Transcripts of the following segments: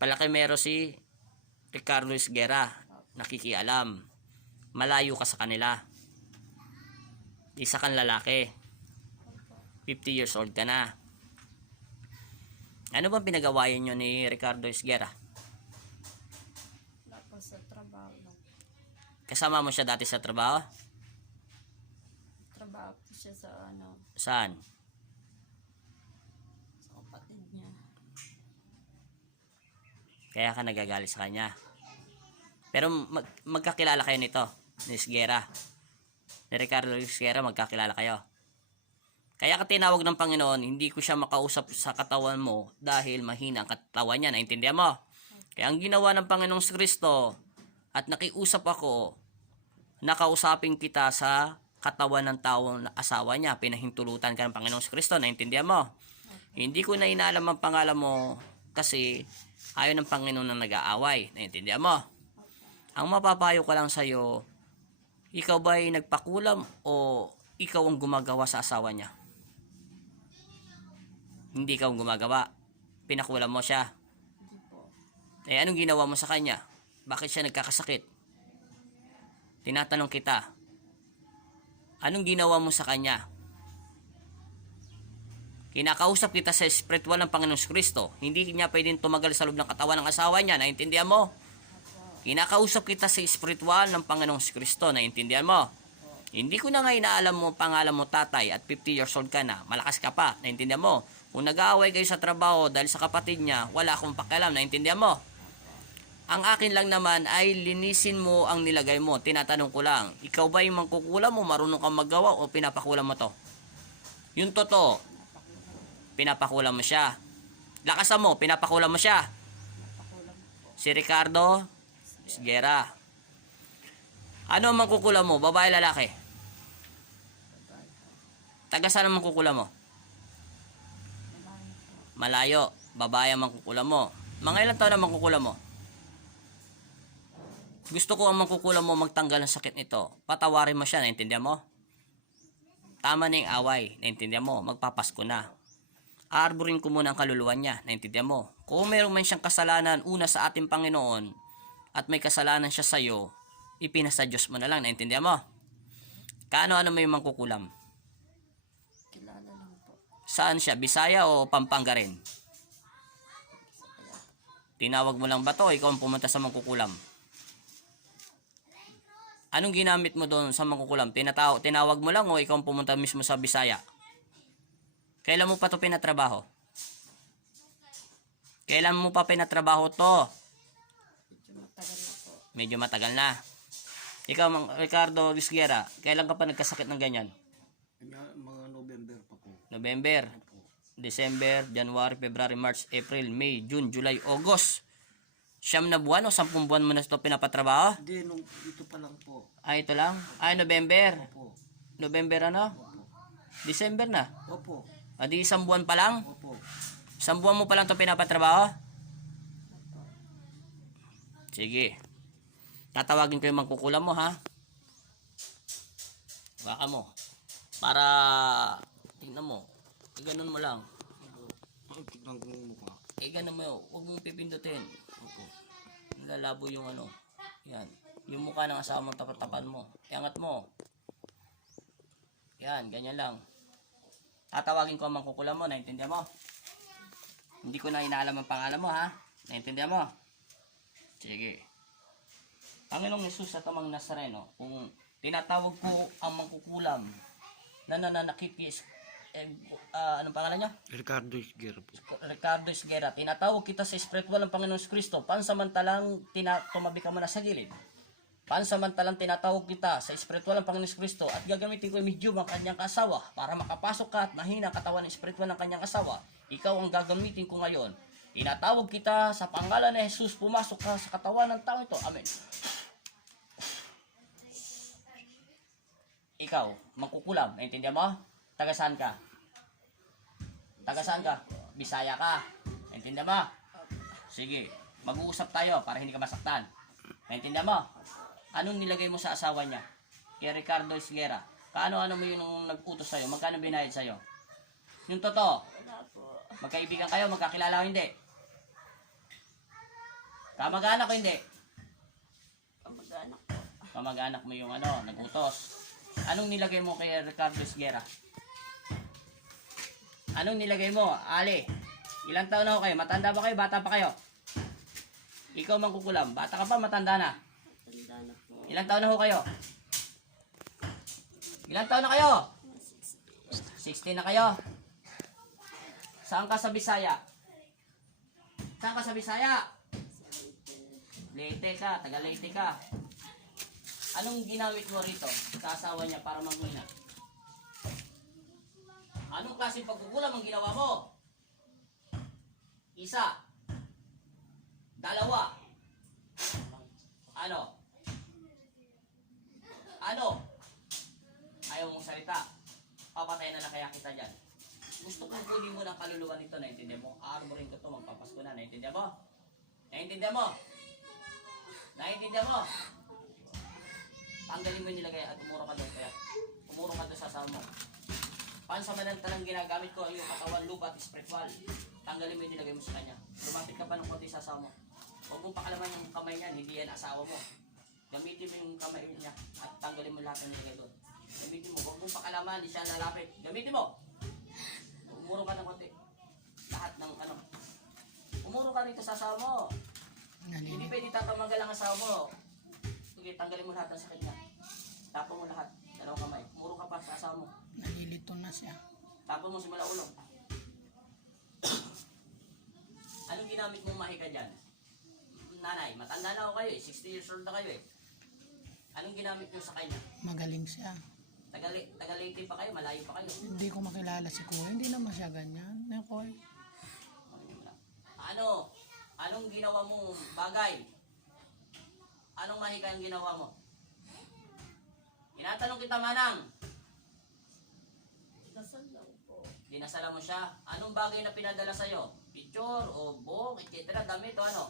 Palakimero si Ricardo Esguera, nakikialam. Malayo ka sa kanila. Isa kang lalaki. 50 years old ka na. Ano bang pinagawayan nyo ni Ricardo Esguera? Wala po sa trabaho lang. Kasama mo siya dati sa trabaho? Trabaho po siya sa Saan? sa kapatid niya. Kaya ka nagagalit sa kanya. Pero magkakilala kayo nito, ni Esguera. Ni Ricardo Esguera, magkakilala kayo. Kaya ka tinawag ng Panginoon, hindi ko siya makausap sa katawan mo dahil mahina ang katawan niya. Naintindihan mo? Kaya ang ginawa ng Panginoong Kristo at nakiusap ako, nakausapin kita sa katawan ng taong asawa niya. Pinahintulutan ka ng Panginoong Kristo. Naintindihan mo? Hindi ko na inaalam ang pangalan mo kasi ayaw ng Panginoon na nag-aaway. Naintindihan mo? Ang mapapayo ko lang sa'yo, ikaw ba ay nagpakulam o ikaw ang gumagawa sa asawa niya? Hindi ikaw ang gumagawa. Pinakulam mo siya. Hindi po. Anong ginawa mo sa kanya? Bakit siya nagkakasakit? Tinatanong kita. Anong ginawa mo sa kanya? Kinakausap kita sa espiritual ng Panginoong Kristo. Hindi niya pwedeng tumagal sa loob ng katawan ng asawa niya. Naintindihan mo? Kinakausap kita sa espiritual ng Panginoong Kristo. Naintindihan mo? Hindi ko na nga inaalam mo pangalan mo tatay at 50 years old ka na. Malakas ka pa. Naintindihan mo? Kung nag-aaway kayo sa trabaho dahil sa kapatid niya, wala akong pakialam. Naintindihan mo? Ang akin lang naman ay linisin mo ang nilagay mo. Tinatanong ko lang, ikaw ba yung mangkukulam mo? Marunong kang maggawa o pinapakulam mo to? Yung totoo, pinapakulam mo siya. Lakasan mo, pinapakulam mo siya. Napakulam po. Si Ricardo Esguera. Ano ang mangkukulam mo? Babae, lalaki? Babae po. Taga saan ang mangkukulam mo? Malayo po. Malayo. Babae ang mangkukulam mo. Mga ilang taon ang mangkukulam mo? Gusto ko ang mangkukulam mo magtanggal ng sakit nito. Patawarin mo siya, naintindihan mo? Tama na yung away, naintindihan mo? Magpapasko na. Aarborin ko muna ang kaluluwa niya, naintindihan mo? Kung meron man siyang kasalanan una sa ating Panginoon at may kasalanan siya sa iyo, ipinasa Diyos mo na lang, naintindihan mo? Kaano-ano may mangkukulam? Kilala lang po. Saan siya? Bisaya o Pampanga rin? Tinawag mo lang ba to? Ikaw ang pumunta sa mangkukulam. Anong ginamit mo doon sa mangkukulam? Tinawag mo lang o ikaw ang pumunta mismo sa Bisaya? Kailan mo pa to pinatrabaho? Kailan mo pa pinatrabaho to? Medyo matagal na po. Medyo matagal na. Ikaw, Ricardo Esguera, kailan ka pa nagkasakit ng ganyan? Mga November pa po. November, December, January, February, March, April, May, June, July, August. 9 na buwan o 10 buwan mo na ito pinapatrabaho? Hindi, ito pa lang po. Ito lang? November. Opo. November ano? Opo. December na. Opo. Di 1 buwan pa lang? Opo. 1 buwan mo pa lang ito pinapatrabaho? Sige. Tatawagin ko yung mangkukulam mo, ha? Baka mo. Para, tingnan mo. Ganun mo lang. Tignan ko yung mukha. Ganun mo. Huwag mong pipindutin. Opo. Lalabo yung ano. Yan. Yung mukha ng asawa mo, tapat-tapan mo. Iangat mo. Yan, ganyan lang. Tatawagin ko ang mangkukulam mo, naintindihan mo? Hindi ko na inaalam ang pangalan mo, ha? Naintindihan mo? Sige. Panginoong Jesus at amang Nazareno, kung tinatawag ko ang mangkukulam na nananakit anong pangalan niya? Ricardo Esguera po. Ricardo Esguera, tinatawag kita sa espiritual ng Panginoong Kristo, pansamantalang tumabi ka muna sa gilid. Pansamantalang tinatawag kita sa espiritual ng Panginoong Kristo at gagamitin ko yung medium ang kanyang kasawa para makapasok ka at mahina katawan ng espiritual ng kanyang asawa. Ikaw ang gagamitin ko ngayon. Tinatawag kita sa pangalan ni Jesus, pumasok ka sa katawan ng tao ito. Amen. Ikaw, mangkukulam, naintindihan mo? Taga saan ka? Taga saan ka? Bisaya ka. Naintindihan mo? Sige, mag-uusap tayo para hindi ka masaktan. Naintindihan mo? Anong nilagay mo sa asawa niya? Kay Ricardo Esguera. Kaano-ano mo yung nag-utos sa'yo? Magkano binayad sa'yo? Yung totoo. Wala po. Magkaibigan kayo, magkakilala o hindi? Kamag-anak ko hindi. Kamag-anak po. Kamag-anak mo yung ano, nagutos. Anong nilagay mo kay Ricardo Esguera? Anong nilagay mo? Ali, ilang taon na ho kayo? Matanda ba kayo? Bata pa kayo? Ikaw mangkukulam. Bata ka pa? Matanda na? Tanda na po. Ilang taon na ho kayo? Ilang taon na kayo? 60 na kayo. Saan ka sa Bisaya? Saan ka sa Bisaya? Leyte ka, taga Leyte ka. Anong ginamit mo rito sa asawa niya para manghina? Anong klaseng pagkukulam ang ginawa mo? Isa. Dalawa. Ano? Ano? Ayaw mong salita. Papatayin na lang kaya kita dyan. Gusto kong kunin mo ng kaluluwa nito, naintindihan mo? Aarmorin ko to, magpapasko na, naintindihan mo? Naintindihan mo? Naintindihan mo? Tanggalin mo yung nilagay at umuro ka doon, kaya umuro ka doon sa asawa mo. Pansamantalang ginagamit ko ang iyong katawan, lupa at spiritual. Tanggalin mo yung nilagay mo sa kanya. Lumapit ka pa ng konti sa asawa mo. Huwag mong pakalaman yung kamay niya, hindi yan asawa mo. Gamitin mo yung kamay niya at tanggalin mo lahat ng nilagay doon. Gamitin mo, huwag mong pakalaman, hindi siya lalapit. Gamitin mo! Umuro ka ng konti. Lahat ng ano. Umuro ka rito sa asawa mo. Hindi pwede tatamagal ang asawa mo. Sige, tanggalin mo lahat ng sakit niya. Tapon mo lahat. Dalawang kamay. Umuro ka pa sa asawa mo. Nalilito na siya. Tapon mo simula ulo. Anong ginamit mong mahika dyan? Nanay, matanda na ako kayo eh. 60 years old na kayo eh. Anong ginamit nyo sa kanya? Magaling siya. Tagaliti pa kayo, malayo pa kayo. Hindi ko makilala si Kuya. Hindi naman siya ganyan. Nekoy. Ano? Anong ginawa mo bagay? Anong mahika ang ginawa mo? Tinatanong kita, Manang. Dasal lang po. Dinasala mo siya. Anong bagay na pinadala sa'yo? Picture o book, etc. Damit o ano?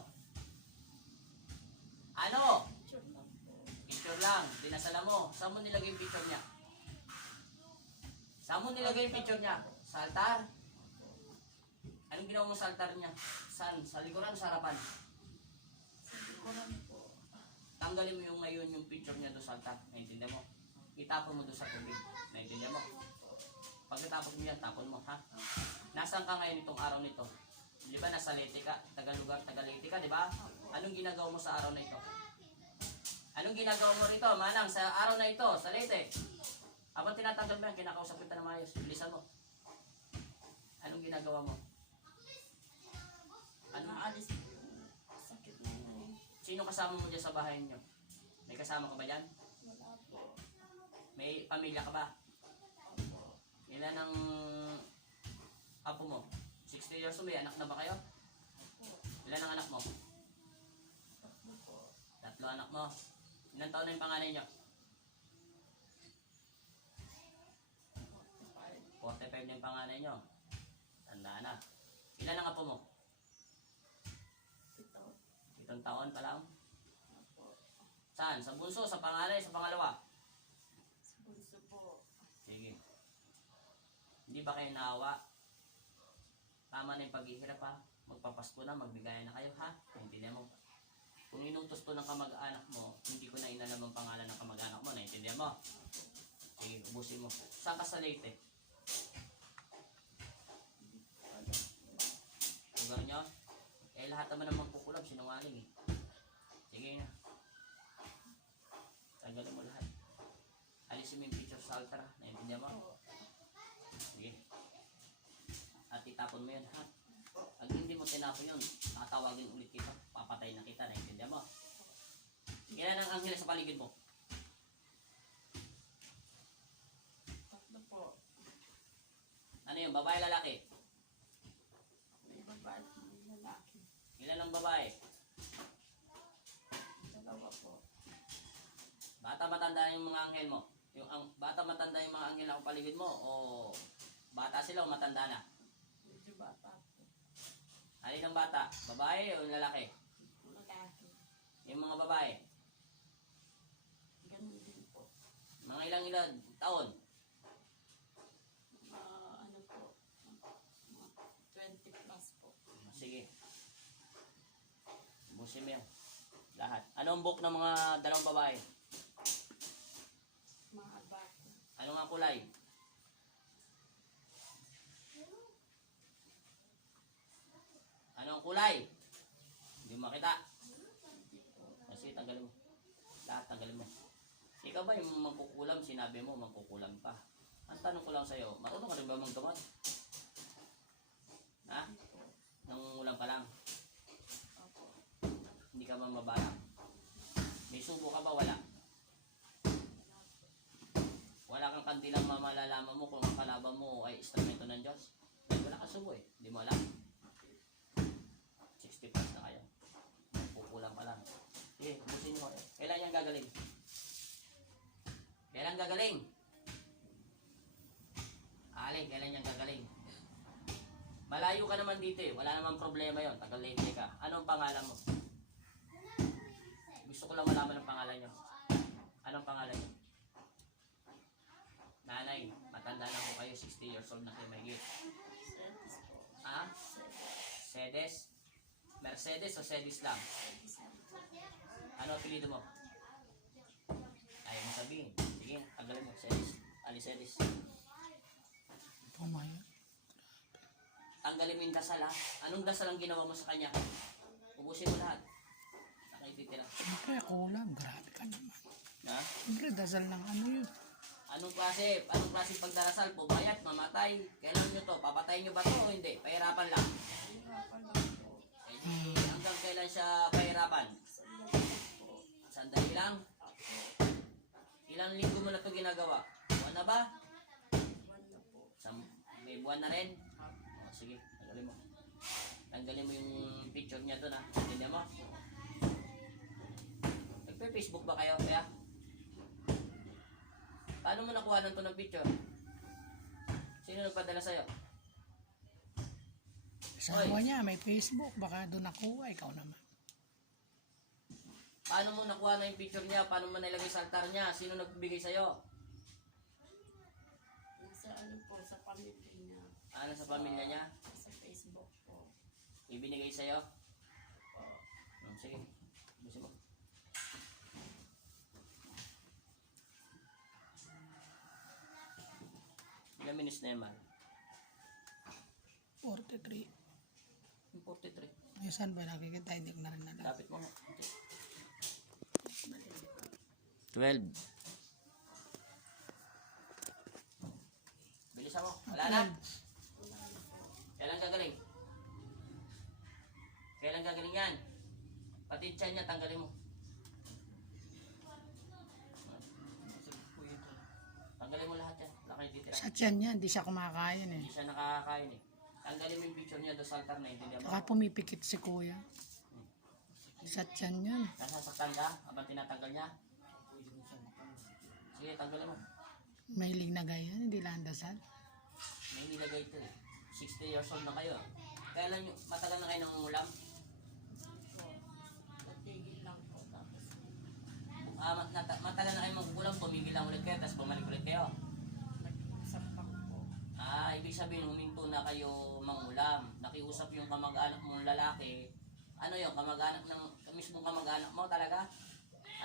Ano? Picture lang po. Picture lang. Dinasala mo. Saan mo nilagay yung picture niya? Saan mo nilagay yung picture niya? Sa altar? Anong ginawa mo sa altar niya? Saan? Sa likuran o sa harapan? Sa likuran po. Tanggalin mo yung ngayon yung picture niya doon sa altar. Naintindihan mo? Itapon mo doon sa tubig. Naintindihan mo? Pagkatapos mo yan, tapon mo, ha? Nasaan ka ngayon itong araw nito? Di ba nasa Leyte ka? Tagalugar, Tagalete ka, di ba? Anong ginagawa mo sa araw na ito? Anong ginagawa mo rito, Manang, sa araw na ito, sa Leyte? Habang tinatanggal mo yan, kinakausap kita na maayos. Bilisan mo. Anong ginagawa mo? Naalis po yung sakit na yun. Sino kasama mo dyan sa bahay niyo? May kasama ka ba dyan? Wala po. May pamilya ka ba? Ilan ang apo mo? 60 years old, may anak na ba kayo? Ilan ang anak mo? Tatlo po. 3 anak mo. Ilang taon na yung panganay niyo? 45 na yung panganay niyo. Tanda na. Ilan ang apo mo? Ito. 7 taon pa lang. Apo. Saan? Sa bunso, sa panganay, sa pangalawa? Sa bunso po. Sige. Hindi ba kayo naawa? Tama na yung paghihirap ha. Magpapasko na, magbigayan na kayo ha. Naintindihan mo? Kung inutos to ng kamag-anak mo, hindi ko na inalam ang pangalan ng kamag-anak mo. Naintindihan mo? Sige, ubusin mo. Saan ka sa Leyte? Lugar nyo? Eh, lahat naman ng magkukulab, sinungaling eh. Sige na. Tagalin mo lahat. Alisin mo yung picture sa altar. Naintindihan mo? Sige. At itapon mo yan, ha? Pag hindi mo tinapon yun, tatawagin ulit kita. Papatay na kita, naintindihan mo? Ilan ang anghel sa paligid mo? Tatlo po. Ano yun, babae, lalaki? May babae at may lalaki. Ilan ang babae? Dalawa po. Bata matanda yung mga anghel mo? Bata matanda yung mga anghel na paligid mo? O bata sila o matanda na? Medyo bata po. Alin ang bata? Babae o lalaki? Lalaki. Yung mga babae? Ganun din po. Mga ilang taon? Ano po. Mga 20 plus po. Sige. Ubusin mo yan. Lahat. Anong book ng mga dalawang babae? Mga bata. Ano nga kulay? Anong kulay? Hindi mo makita. Kasi tanggalin mo. Lahat tanggalin mo. Ikaw ba yung magkukulam? Sinabi mo magkukulam pa. Ang tanong ko lang sa'yo, marunong ka rin ba magdamag? Ha? Nung ulam pa lang? Opo. Hindi ka ba mabalak? May subo ka ba? Wala. Wala kang kandilang mamalalaman mo kung ang kalaban mo ay instrumento ng Diyos. Wala kang subo eh. Hindi mo alam. 60 plus na kayo. Kukulang pa lang. Eh, ubusin nyo. Kailan yan gagaling? Kailan gagaling? Aling, kailan yan gagaling? Malayo ka naman dito eh. Wala namang problema yon. Tagal-Leyte ka. Anong pangalan mo? Gusto ko lang malaman ang pangalan nyo. Anong pangalan nyo? Nanay, matanda na ko kayo. 60 years old na kayo mahigit. Sedis po. Ha? Sedes? Mercedes o Sedis lang? Sedis lang po. Ano apelido mo? Ayaw mo sabihin. Sige, tagalin mo. Sedis. Ali Sedis. Pumayo. Tanggalin mo yung dasal ha. Anong dasal ang ginawa mo sa kanya? Ubusin mo lahat. Nakaititira. Siyempre, kulang. Grabe ka naman. Ha? Siyempre, dasal ng ano yun. Anong klase pagdarasal? Pubayat, mamatay. Kailan nyo to? Papatayin nyo ba to o hindi? Pahirapan lang. Hirapan lang po. Eh, di, hanggang kailan siya pahirapan? Sandali po. Sandali lang. Opo. Ilang linggo mo na to ginagawa? Buwan na ba? Man na po. May buwan na rin? O, sige, tanggalin mo. Tanggalin mo yung picture niya doon ha. Tignan mo. Nagpe-Facebook ba kayo? Kaya? Paano mo nakuha ng to ng picture? Sino nagpadala sa'yo? Asawa niya, may Facebook. Baka doon nakuha. Ikaw naman. Paano mo nakuha na yung picture niya? Paano mo nailagay sa altar niya? Sino nagbigay sa'yo? Nasa ano po, sa pamilya niya. Ano sa pamilya niya? Sa Facebook po. Ibinigay sa'yo? Po. Sige. Busin mo. Ilang minutes na yan, Mal? 43. Yung 43. Eh, saan ba nakikita? Hindi ko na rin alam. Lapit mo nga. 12. Bilisan mo. Wala na. Kailan gagaling? Kailan gagaling yan? Pati yung tiyan niya, tanggalin mo. Tanggalin mo lahat yan. Wala kayo titira. Sa tiyan niya, hindi siya kumakain eh. Hindi siya nakakakain eh. Tanggalin mo yung picture niya doon sa altar na intindihan mo. Baka pumipikit si kuya. Sa tiyan yun. Nasasaktan ka habang tinatanggal niya. Sige, tanggalin mo. Mahilig na ganyan, hindi lang dasal. May nilagay ito eh. 60 years old na kayo. Kailan yung matagal na kayo nangungulam? Po. Natigil lang po. Tapos Matagal na kayo magkukulam, tumigil lang ulit kayo, tapos bumalik ulit kayo. nag-usap lang po. Ibig sabihin, huminto na kayo mangulam. Nakiusap yung kamag-anak mong lalaki. Ano yung kamag-anak ng, mismong kamag-anak mo talaga?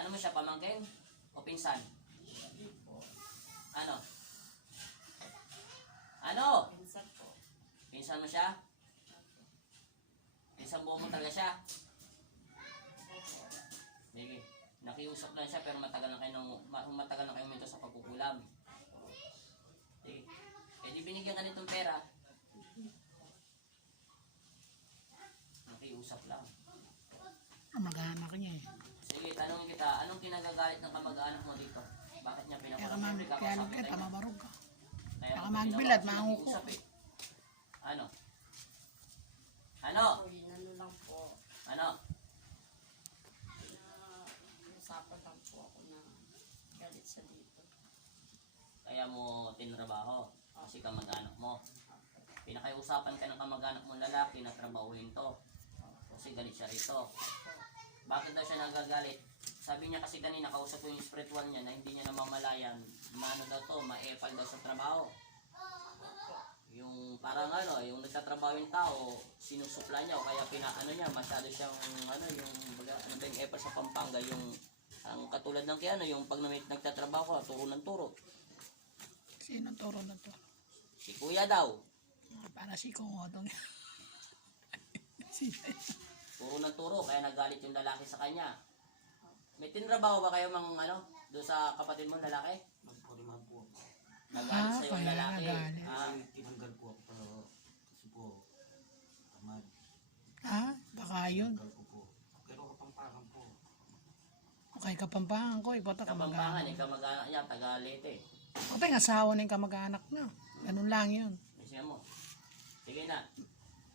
Ano mo siya, pamangkin? O pinsan? Hindi po. Ano? Ano? Pinsan po. Pinsan mo siya? Pinsan buo mo talaga siya? Opo. Sige. Nakiusap lang siya pero matagal na kayo minto sa pagkukulam. Sige. Eh di binigyan ka nitong pera. Nakiusap lang. Mag-anak niya eh. Sige, tanongin kita, anong kinagagalit ng kamag-anak mo dito? Bakit niya Kaya pinakulam? Siyempre, kaya kakausapin kita, tayo. mabarog ka. Kaya baka mo magbilad, ginawa, manguko. nakiusap eh. Ano? Ano? Po, ano lang po. Ano? Usapan lang po ako na galit siya dito. Kaya mo tinrabaho kasi kamag-anak mo. Pinakiusapan ka ng kamag-anak mong lalaki na trabahuhin to. Kasi galit siya rito. Bakit daw siya nagagalit? Sabi niya kasi kanina, kausap ko yung spiritual niya na hindi niya namamalayan. Maano daw to, maepal daw sa trabaho. Yung parang ano, yung nagtatrabaho yung tao, sinusupla niya o kaya pinaano niya, masyado siyang ano, yung baga, ano ba yung effort sa Pampanga, yung ang katulad ng kaya ano, yung pag nagtatrabaho ka, turo ng turo. Sino turo na to? Si kuya daw, Para si Kungotong. turo ng turo, kaya nagalit yung lalaki sa kanya. May tinrabaho ba kayo mang ano, doon sa kapatid mo lalaki? Magpuriman po. Nagalit sa'yo yung kaya lalaki. nagalit. Kasi tinanggal po ako pero kasi po tamad. Ha? Baka yun. Tanggal ko po. Pero kapampangan po. Okay, Kapampangan ko. Ipota Kapampangan, kamag-anak. yung kamag-anak niya, Tagalete. O tayo, asawa na yung kamag-anak na. Ganun lang yun. Kasi mo. Sige na.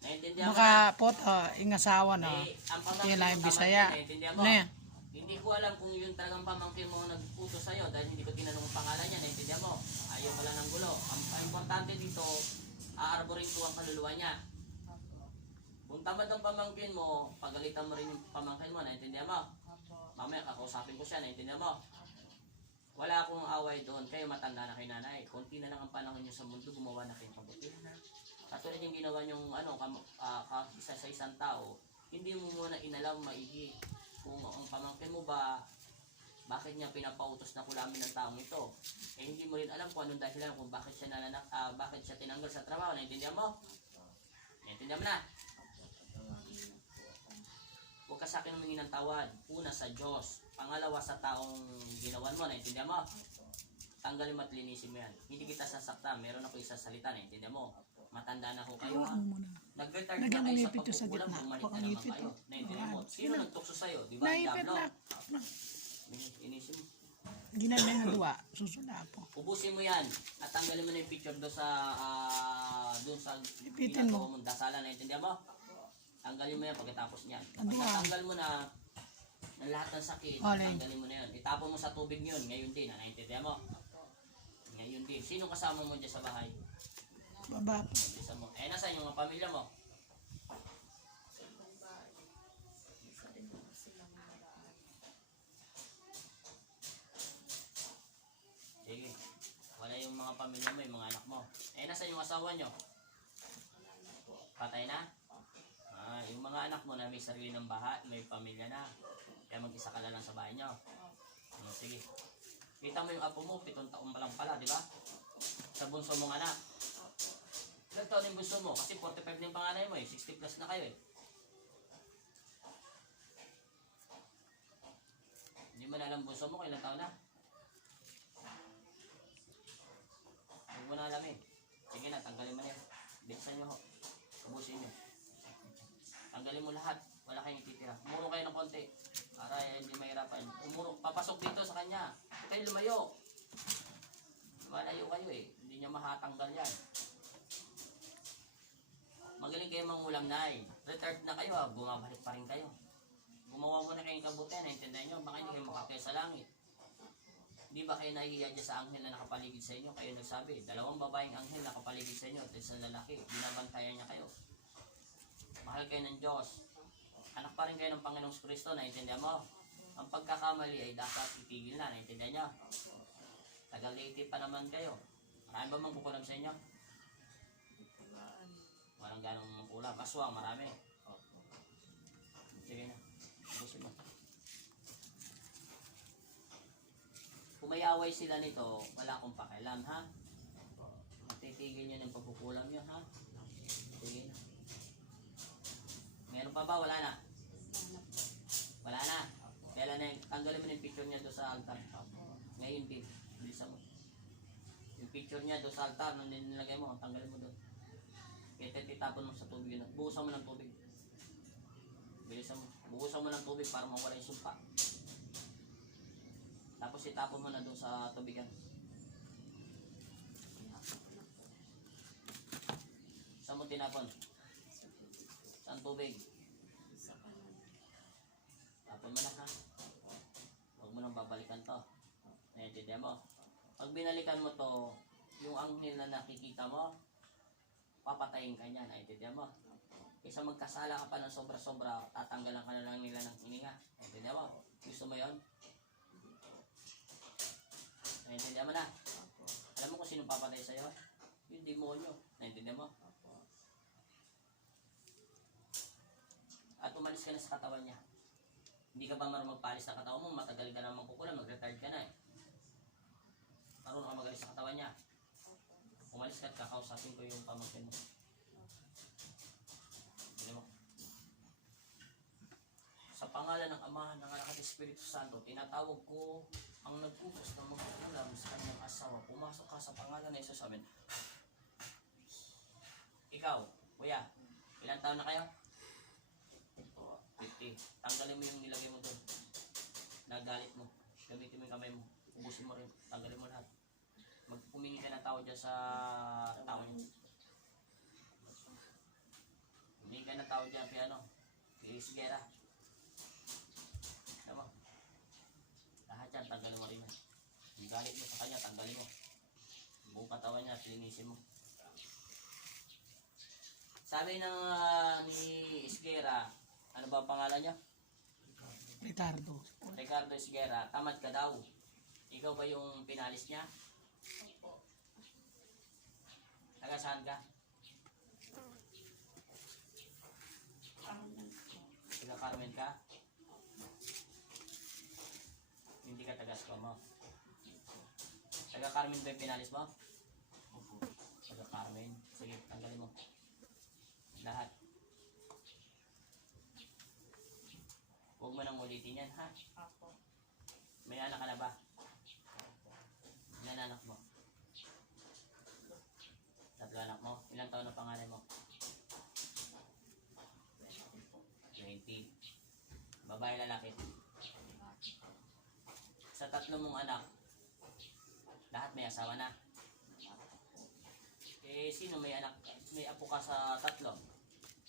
Naintindihan mo na. Baka poto, yung asawa na. Eh, ang pamangkin Kaya lang mo, Bisaya. naintindihan mo? Ano yan? Hindi ko alam kung yun talagang pamangkin mo nagputo sa'yo dahil hindi ko tinanong ang pangalan niya, naintindihan mo? Ayaw pala ng gulo. Ang importante dito, aarborin ko ang kaluluwa niya. Kung tamad ang pamangkin mo, pagalitan mo rin yung pamangkin mo, naintindihan mo? Mamaya kakausapin ko siya, naintindihan mo? Wala akong away doon, kayo matanda na kay nanay. Konti na lang ang panahon niyo sa mundo, gumawa na kayong kabuti. Katulad yung ginawa niyong ano, isa sa isang tao, hindi mo muna inalam maigi kung ang pamangkin mo ba, bakit niya pinapautos na kulamin ng taong ito. Eh hindi mo rin alam kung anong dahilan kung bakit siya bakit siya tinanggal sa trabaho. Naintindihan mo? Naintindihan mo na? Huwag ka sa akin humingi ng tawad. Una sa Diyos. Pangalawa sa taong ginawan mo. Naintindihan mo? Tanggalin mo at linisin mo yan. Hindi kita sasaktan. Meron ako isasalita. Naintindihan mo? Matanda na ko kayo ha. Ano muna? Nag-retard na Lagyan mo kayo sa ngipit to sa pagkukulang. gitna. Bumalik Baka na naman ngipit kayo. to. Naintindihan mo? Ayan. Sino nagtukso sa'yo? Di ba? Naipit Diablo. na. Inisin mo. Ginamay na duwa. Susula po. Ubusin mo yan at tanggalin mo na yung picture doon sa Ipitin mo. ginagawa mong dasalan. Naintindihan mo? Tanggalin mo yan pagkatapos niyan. Pag Ano nga? natanggal mo na ng lahat ng sakit, Alay. tanggalin mo na yun. Itapon mo sa tubig yun. Ngayon din. Naintindihan mo? Ngayon din. Sino kasama mo dyan sa bahay? Baba po. Isa mo. Eh, nasaan yung mga pamilya mo? Sa ibang bahay. Isa rin naman silang maraan. Sige. Wala yung mga pamilya mo, yung mga anak mo. Eh, nasaan yung asawa nyo? Wala na po. Patay na? Yung mga anak mo na may sarili ng bahay, may pamilya na. Kaya mag-isa ka na lang sa bahay nyo. Sige. Kita mo yung apo mo, 7 taon pa lang pala, di ba? Sa bunso mong anak. Ilang taon yung bunso mo? Kasi 45 na yung panganay mo eh. 60 plus na kayo eh. Hindi mo na alam bunso mo kung ilang taon na. Huwag mo na alam eh. Sige na, tanggalin mo na yan. Bilisan nyo ho. Ubusin nyo. Tanggalin mo lahat. Wala kayong ititira. Umuro kayo ng konti. Para hindi mahirapan. Umuro. Papasok dito sa kanya. Huwag kayo lumayo. Malayo kayo eh. Hindi nyo mahatanggal yan. Magaling kayo mangulam na eh. Retired na kayo ha. Bumabalik pa rin kayo. Gumawa mo na kayong kabuti. Naintindihan nyo. Baka hindi kayo makakaya sa langit. Di ba kayo nahihiya dyan sa anghel na nakapaligid sa inyo? Kayo nagsabi, 2 babaeng anghel nakapaligid sa inyo at isang lalaki. Binabantayan niya kayo. Mahal kayo ng Diyos. Anak pa rin kayo ng Panginoong Kristo, naintindihan mo? Ang pagkakamali ay dapat itigil na, naintindihan niyo? Tagal-late pa naman kayo. Marami ba mangkukulam sa inyo? Walang ganong mangkulam. Aswang, marami. Sige na. Busin mo. Kung may away sila nito, wala akong pakialam, ha? Titigil nyo ng pagkukulam nyo, ha? Sige na. Meron pa ba? Wala na? Wala na. Kailan na yung, tanggalin mo na yung picture niya doon sa altar. Ngayon din. Bilisan mo. Yung picture niya doon sa altar, nung nilagay mo, tanggalin mo doon. Kaya titapon mo sa tubig yun. Buhusan mo ng tubig. Bilisan mo. Buhusan mo ng tubig para mawala yung sumpa. Tapos itapon mo na doon sa tubigan. Saan mo tinapon? Saan tubig? Sa kanan. Tapon mo na ha. Huwag mo nang babalikan to. Naintindihan mo? Pag binalikan mo to, yung anghel na nakikita mo, papatayin ka niya. Naintindihan mo? Kaysa magkasala ka pa ng sobra-sobra, tatanggalan ka na lang nila ng hininga. Naintindihan mo? Gusto mo yon? Naintindihan mo na? Alam mo kung sino papatay sa'yo? Yung demonyo. Naintindihan mo? Opo. At umalis ka na sa katawan niya. Hindi ka ba marunong magpalis sa katawan mo? Matagal ka na magkukulam, mag-retired ka na eh. Marunong ka magalis sa katawan niya. Opo. Umalis ka at kakausapin ko yung pamangkin mo. Hindi mo. Sa pangalan ng Ama, ng Anak at Espiritu Santo, tinatawag ko ang nagpupos ng magkukulam sa kanyang asawa. Pumasok ka sa pangalan ng Jesus. Amen. Ikaw, kuya, ilang taon na kayo? 50. Tanggalin mo yung nilagay mo doon. Nagalit mo. Gamitin mo yung kamay mo. Ubusin mo rin. Tanggalin mo lahat. Magpumingi ka ng tao dyan sa tao niya. Humingi ka ng tao dyan, piano. Sigera. Tama. Lahat yan, tanggalin mo rin yan. Yung galit mo sa kanya, tanggalin mo. Yung buong katawan niya, linisin mo. Sabi ng ni Isguera, ano ba ang pangalan niya? Ricardo. Ricardo Isguera, tamad ka daw. Ikaw ba yung pinalis niya? Opo. Taga saan ka? Carmen po. Taga Carmen ka? Hindi ka taga Escomo. Taga Carmen ba yung pinalis mo? Opo. Taga Carmen. Sige, tanggalin mo. Lahat. Huwag mo nang ulitin yan, ha? Opo. May anak ka na ba? Ilan anak mo? 3 anak mo? Ilang taon ang pangalan mo? 20. Babae, lalaki. Sa 3 mong anak, lahat may asawa na. Eh, sino may anak? May apo ka sa 3?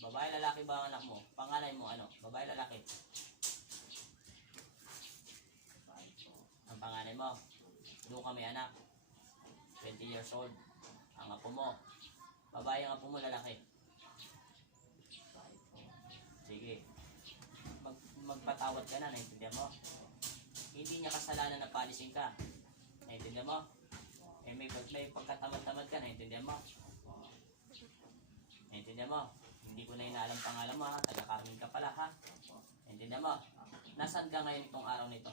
Babae, lalaki ba ang anak mo? Pangalan mo ano? Babae, lalaki. Babae po. Ang pangalan mo. Doon ka may anak. 20 years old. Ang apo mo. Babae ang apo mo, lalaki. Babae po. Sige. Magpatawad ka na, naintindihan mo? Hindi niya kasalanan na palisin ka. Naintindihan mo? Eh, may pagkatamad-tamad ka, naintindihan mo? Naintindihan mo? Hindi ko na inaalam pangalan mo ha. Taga-Carmen ka pala ha. Naintindihan mo? Nasaan ka ngayon itong araw nito?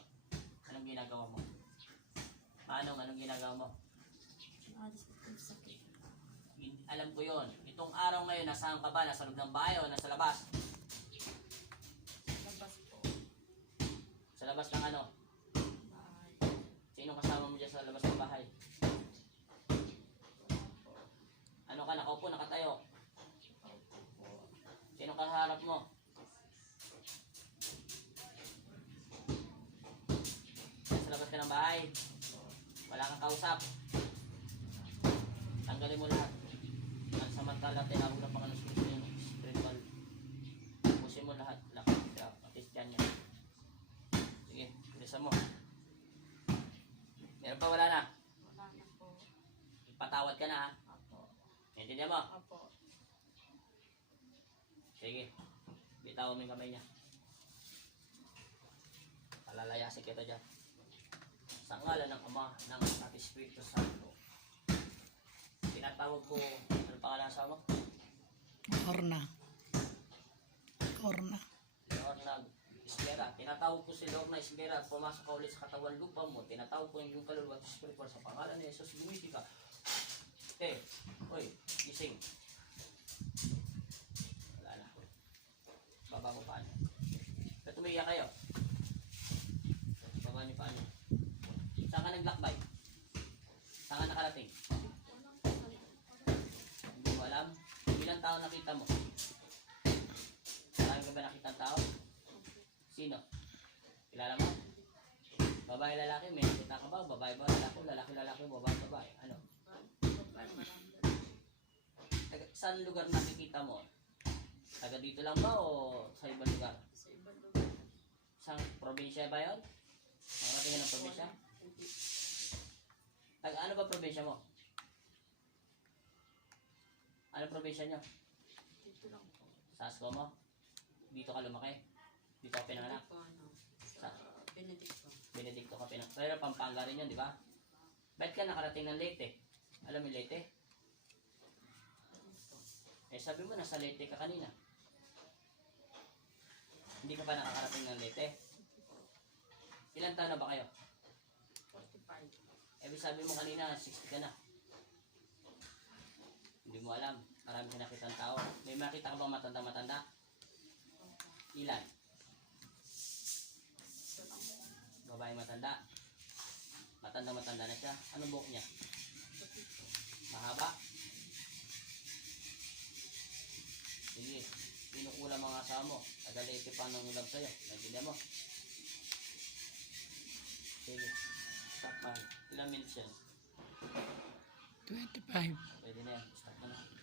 Anong ginagawa mo? Anong ginagawa mo? Alis po po sa sakit. Alam ko yon. Itong araw ngayon, nasaan ka ba? Nasa loob ng bahay o nasa labas? Labas po. Sa labas ng ano? Bahay. Sino kasama mo dyan sa labas ng bahay? Ano ka? Nakaupo, nakatayo? Opo po. Sino kaharap mo? Nasa labas ka ng bahay? Wala kang kausap? Tanggalin mo lahat. Ang samantala, tinawag ng Panginoon sa Kristo yung spiritual. Pusin mo lahat. Lakas ka. Patis dyan yan. Sige, bilisan mo. Meron pa, wala na. Wala na po. Patawad ka na ha. Opo. Naintindihan mo? Opo. Sige. Bitawan mo yung kamay niya. Palalayasin kita dyan. Sa ngalan ng Ama, ng Anak at Espiritu Santo. Tinatawag ko, ano pangalan sa mo? Lorna. Lorna. Lorna Isbera. Tinatawag ko si Lorna Isbera at pumasok ka ulit sa katawan lupa mo. Tinatawag ko yung kaluluwa at espiritu sa pangalan ni Jesus. Lumiti ka. Uy, gising. Wala na. Baba mo paano. Ba't umiiyak kayo? Baba niyo paano. Saan ka naglakbay? Saan ka nakarating? Hindi mo alam? Ilang tao nakita mo? Marami ka ba nakita tao? Sino? Kilala mo? Babae, lalaki, may nakita ka ba? Babae ba? Lalaki, babae. Ano? Babae marami. Saan lugar nakikita mo? Taga dito lang ba o sa ibang lugar? Sa ibang lugar. Sa probinsya ba yun? Nakarating ka ng probinsya? Hindi. Taga ano ba probinsya mo? Ano probinsya nyo? Dito lang po. Sa Asco mo? Dito ka lumaki? Dito ka pinanganak? Dito ano. Sa Benedicto. Benedicto ka pinanganak. Pero Pampanga rin yun, di ba? Ba't ka nakarating ng Leyte? Alam mo yung Leyte? Eh sabi mo nasa Leyte ka kanina. Hindi ka pa nakakarating ng Leyte. Ilan taon na ba kayo? 45. Eh sabi mo kanina 60 ka na. Hindi mo alam. Marami ka nakitang tao. May makita ka bang matanda-matanda? Ilan? Ito lang. Babae matanda. Matanda-matanda na siya. Anong buhok niya? Puti. Mahaba? Sige. Pinukulang mga asawa mo. Taga-Leyte pa nang ulam sa'yo. Naintindihan mo? Sige. Stop pa. Ilang minutes yan? 25. Pwede na yan. Stop na na.